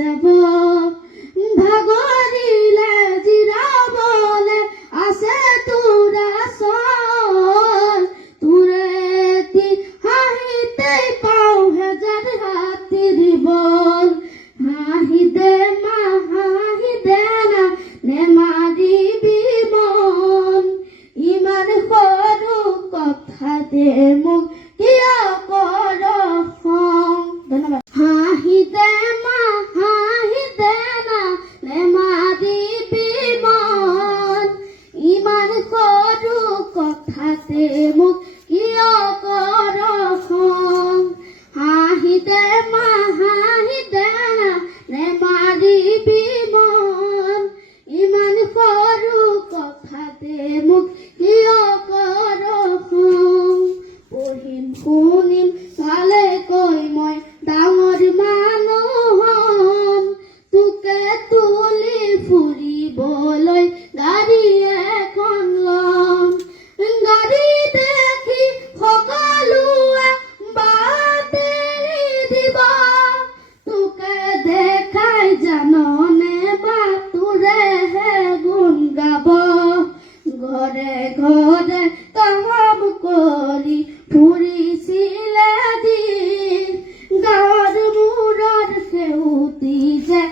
যাব ভাগরিলে জিরাবলে আছে তোরা সল তুরেতি হাহিতে পাও হেজার হাতির বল হাহি দে মা হাহি দে না নে মারিবি মন ইমান সৰু কথা দে মোক কিয় কৰ খং। ধন্যবাদ। হাহি দে মা হাহি দে না নে মাৰিবি মন ইমান সৰু কথাতে মোক কিয় কৰ খং। হাহি দে মা হাহি দে না নে মাৰিবি মন ইমান সৰু কথাতে মোক কিয় কৰ খং। পঢ়িম শুনিম ভালেকৈ মই ডাঙৰ মানুহ হ'ম তোকে তুলি ফুৰিবলৈ গাড়ী এখন ল'ম গাড়ী দেখি সকলোৱে বাট এৰি দিব তোকে দেখাই জাননে বাটুৰেহে গুণ গাব ঘৰে ঘৰে কাম কৰি ফুৰিছিলে যি গাঁৱৰ মূৰৰ সেউতি যে